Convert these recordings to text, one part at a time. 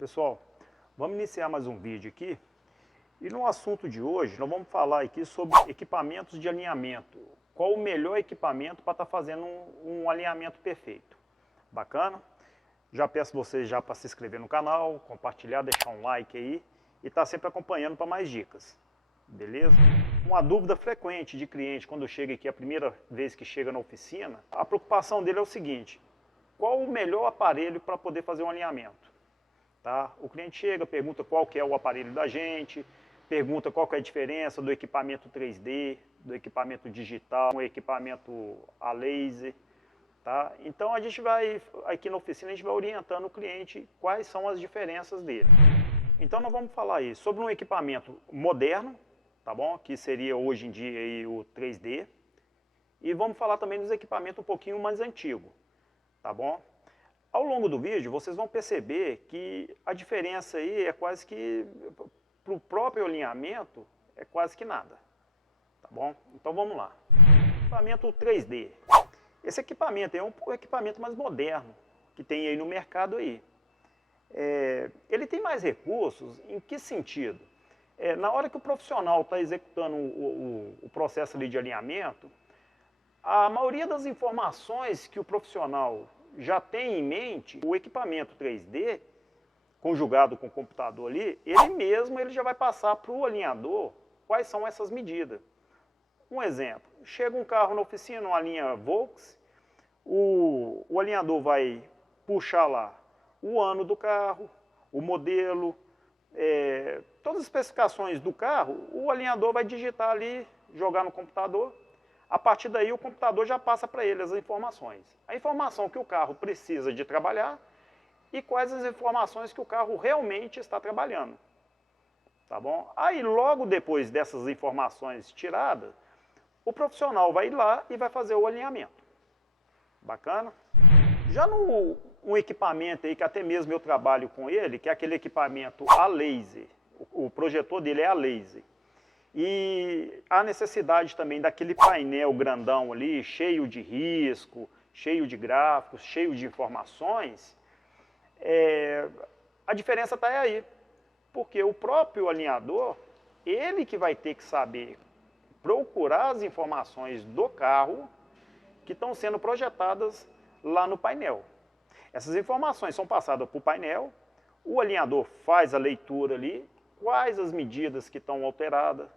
Pessoal, vamos iniciar mais um vídeo aqui. E no assunto de hoje, nós vamos falar aqui sobre equipamentos de alinhamento. Qual o melhor equipamento para estar fazendo um alinhamento perfeito? Bacana? Já peço vocês já para se inscrever no canal, compartilhar, deixar um like aí e estar sempre acompanhando para mais dicas. Beleza? Uma dúvida frequente de cliente quando chega aqui a primeira vez que chega na oficina, a preocupação dele é o seguinte: qual o melhor aparelho para poder fazer um alinhamento? Tá? O cliente chega, pergunta qual que é o aparelho da gente, pergunta qual que é a diferença do equipamento 3D, do equipamento digital, do equipamento a laser. Tá? Então a gente vai, aqui na oficina, a gente vai orientando o cliente quais são as diferenças dele. Então nós vamos falar aí sobre um equipamento moderno, tá bom? Que seria hoje em dia aí o 3D. E vamos falar também dos equipamentos um pouquinho mais antigos, tá bom? Ao longo do vídeo, vocês vão perceber que a diferença aí é quase que, para o próprio alinhamento, é quase que nada. Tá bom? Então vamos lá. Equipamento 3D. Esse equipamento é um equipamento mais moderno, que tem aí no mercado aí. Ele tem mais recursos, em que sentido? Na hora que o profissional está executando o processo ali de alinhamento, a maioria das informações que o profissional já tem em mente, o equipamento 3D, conjugado com o computador ali, ele já vai passar para o alinhador quais são essas medidas. Um exemplo, chega um carro na oficina, uma linha Volks, o alinhador vai puxar lá o ano do carro, o modelo, todas as especificações do carro, o alinhador vai digitar ali, jogar no computador. A partir daí o computador já passa para ele as informações. A informação que o carro precisa de trabalhar e quais as informações que o carro realmente está trabalhando. Tá bom? Aí logo depois dessas informações tiradas, o profissional vai ir lá e vai fazer o alinhamento. Bacana? Já um equipamento aí que até mesmo eu trabalho com ele, que é aquele equipamento a laser, o projetor dele é a laser. E a necessidade também daquele painel grandão ali, cheio de risco, cheio de gráficos, cheio de informações, a diferença está aí. Porque o próprio alinhador, ele que vai ter que saber procurar as informações do carro que estão sendo projetadas lá no painel. Essas informações são passadas para o painel, o alinhador faz a leitura ali, quais as medidas que estão alteradas,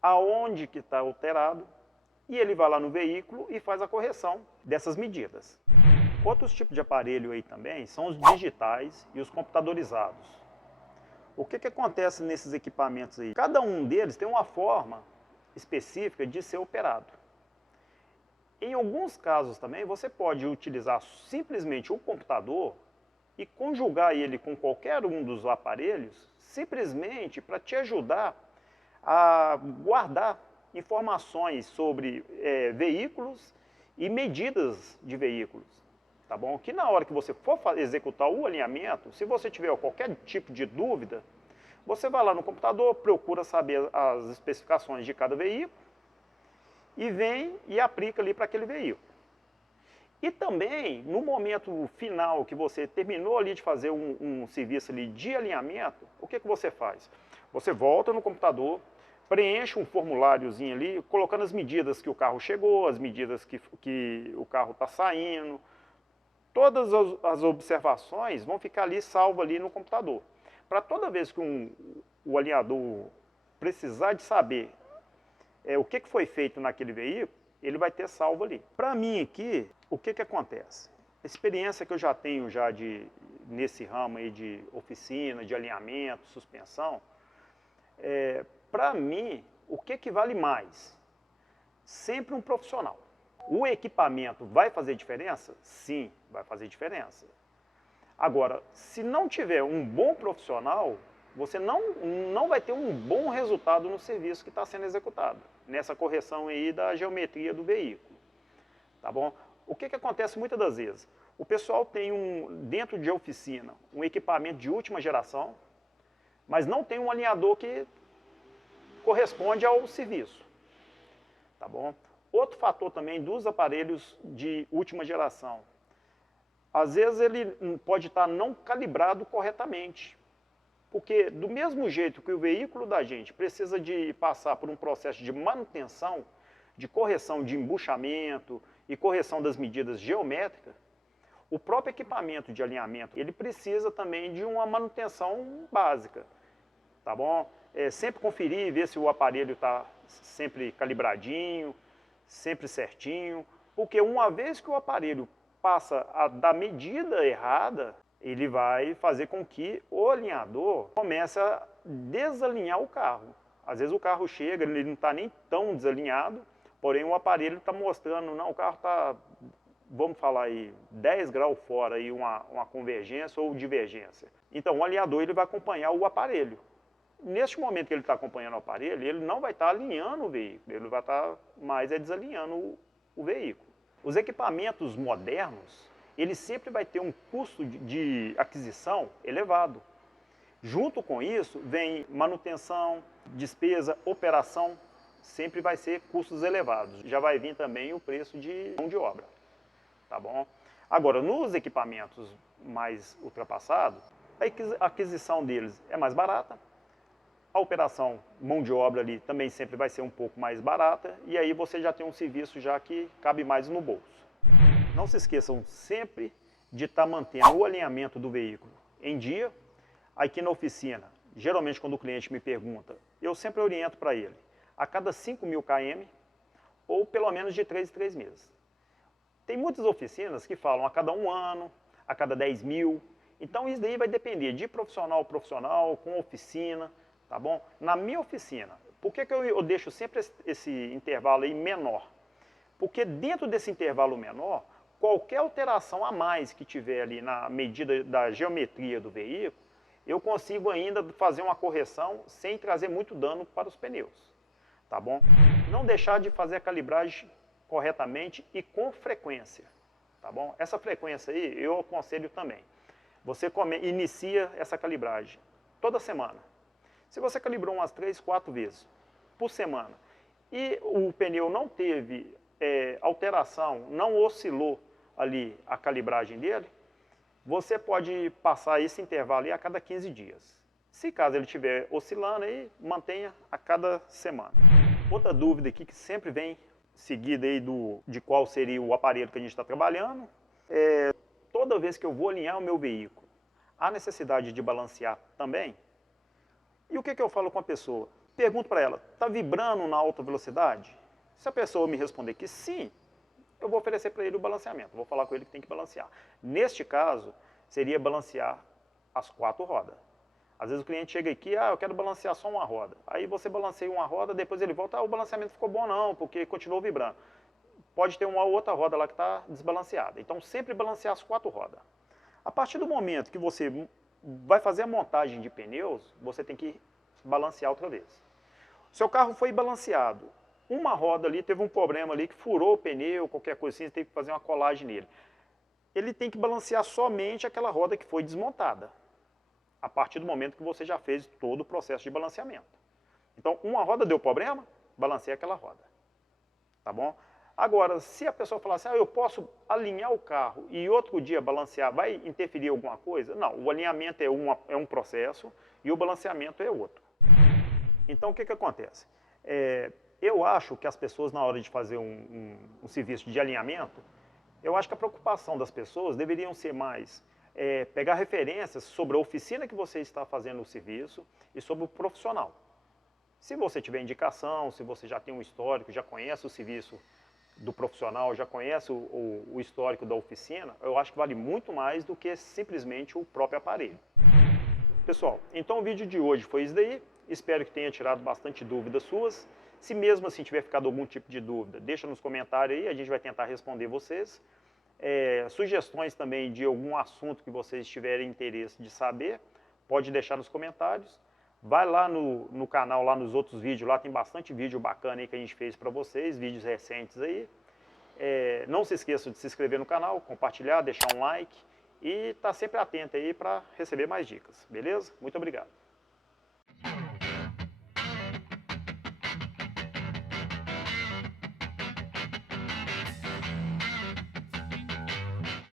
aonde que está alterado, e ele vai lá no veículo e faz a correção dessas medidas. Outros tipos de aparelho aí também são os digitais e os computadorizados. O que acontece nesses equipamentos aí? Cada um deles tem uma forma específica de ser operado. Em alguns casos também você pode utilizar simplesmente o computador e conjugar ele com qualquer um dos aparelhos, simplesmente para te ajudar a guardar informações sobre veículos e medidas de veículos, tá bom? Que na hora que você for executar o alinhamento, se você tiver qualquer tipo de dúvida, você vai lá no computador, procura saber as especificações de cada veículo e vem e aplica ali para aquele veículo. E também, no momento final que você terminou ali de fazer um serviço ali de alinhamento, o que você faz? Você volta no computador, preenche um formuláriozinho ali, colocando as medidas que o carro chegou, as medidas que o carro está saindo. Todas as observações vão ficar ali salvas ali no computador. Para toda vez que o alinhador precisar de saber o que foi feito naquele veículo, ele vai ter salvo ali. Para mim aqui, o que acontece? A experiência que eu já tenho nesse ramo aí de oficina, de alinhamento, suspensão, para mim, o que vale mais? Sempre um profissional. O equipamento vai fazer diferença? Sim, vai fazer diferença. Agora, se não tiver um bom profissional, você não vai ter um bom resultado no serviço que está sendo executado, nessa correção aí da geometria do veículo. Tá bom? O que acontece muitas das vezes? O pessoal tem dentro de oficina, um equipamento de última geração, mas não tem um alinhador que corresponde ao serviço. Tá bom? Outro fator também dos aparelhos de última geração. Às vezes ele pode estar não calibrado corretamente. Porque do mesmo jeito que o veículo da gente precisa de passar por um processo de manutenção, de correção de embuchamento e correção das medidas geométricas, o próprio equipamento de alinhamento, ele precisa também de uma manutenção básica, tá bom? Sempre conferir, ver se o aparelho está sempre calibradinho, sempre certinho, porque uma vez que o aparelho passa a dar medida errada, ele vai fazer com que o alinhador comece a desalinhar o carro. Às vezes o carro chega, ele não está nem tão desalinhado, porém o aparelho está mostrando, não, o carro está, vamos falar aí, 10 graus fora, aí uma convergência ou divergência. Então o alinhador ele vai acompanhar o aparelho. Neste momento que ele está acompanhando o aparelho, ele não vai estar alinhando o veículo, ele vai estar mais desalinhando o veículo. Os equipamentos modernos, ele sempre vai ter um custo de aquisição elevado. Junto com isso, vem manutenção, despesa, operação, sempre vai ser custos elevados. Já vai vir também o preço de mão de obra, tá bom? Agora, nos equipamentos mais ultrapassados, a aquisição deles é mais barata, a operação, mão de obra ali também sempre vai ser um pouco mais barata, e aí você já tem um serviço já que cabe mais no bolso. Não se esqueçam sempre de estar mantendo o alinhamento do veículo em dia. Aqui na oficina, geralmente quando o cliente me pergunta, eu sempre oriento para ele a cada 5.000 km ou pelo menos de 3 em 3 meses. Tem muitas oficinas que falam a cada 1 ano, a cada 10.000. Então isso daí vai depender de profissional a profissional, com oficina, tá bom? Na minha oficina, por que eu deixo sempre esse intervalo aí menor? Porque dentro desse intervalo menor, qualquer alteração a mais que tiver ali na medida da geometria do veículo, eu consigo ainda fazer uma correção sem trazer muito dano para os pneus, tá bom? Não deixar de fazer a calibragem corretamente e com frequência, tá bom? Essa frequência aí eu aconselho também. Você inicia essa calibragem toda semana. Se você calibrou umas 3, 4 vezes por semana e o pneu não teve alteração, não oscilou ali a calibragem dele, você pode passar esse intervalo aí a cada 15 dias. Se caso ele estiver oscilando, aí mantenha a cada semana. Outra dúvida aqui que sempre vem seguida aí de qual seria o aparelho que a gente está trabalhando, toda vez que eu vou alinhar o meu veículo, há necessidade de balancear também? E o que eu falo com a pessoa? Pergunto para ela, está vibrando na alta velocidade? Se a pessoa me responder que sim, eu vou oferecer para ele o balanceamento, vou falar com ele que tem que balancear. Neste caso, seria balancear as 4 rodas. Às vezes o cliente chega aqui, eu quero balancear só uma roda. Aí você balanceia uma roda, depois ele volta, o balanceamento ficou bom não, porque continuou vibrando. Pode ter uma outra roda lá que está desbalanceada. Então sempre balancear as 4 rodas. A partir do momento que você vai fazer a montagem de pneus, você tem que balancear outra vez. Seu carro foi balanceado. Uma roda ali, teve um problema ali que furou o pneu, qualquer coisa assim, você tem que fazer uma colagem nele. Ele tem que balancear somente aquela roda que foi desmontada, a partir do momento que você já fez todo o processo de balanceamento. Então, uma roda deu problema, balanceia aquela roda, tá bom? Agora, se a pessoa falar assim, eu posso alinhar o carro e outro dia balancear, vai interferir alguma coisa? Não, o alinhamento é um processo e o balanceamento é outro. Então, o que acontece? Eu acho que as pessoas, na hora de fazer um serviço de alinhamento, eu acho que a preocupação das pessoas deveriam ser mais pegar referências sobre a oficina que você está fazendo o serviço e sobre o profissional. Se você tiver indicação, se você já tem um histórico, já conhece o serviço do profissional, já conhece o histórico da oficina, eu acho que vale muito mais do que simplesmente o próprio aparelho. Pessoal, então o vídeo de hoje foi isso daí. Espero que tenha tirado bastante dúvidas suas. Se mesmo assim tiver ficado algum tipo de dúvida, deixa nos comentários aí, a gente vai tentar responder vocês. Sugestões também de algum assunto que vocês tiverem interesse de saber, pode deixar nos comentários. Vai lá no canal, lá nos outros vídeos, lá tem bastante vídeo bacana aí que a gente fez para vocês, vídeos recentes aí. Não se esqueçam de se inscrever no canal, compartilhar, deixar um like e estar sempre atento aí para receber mais dicas, beleza? Muito obrigado.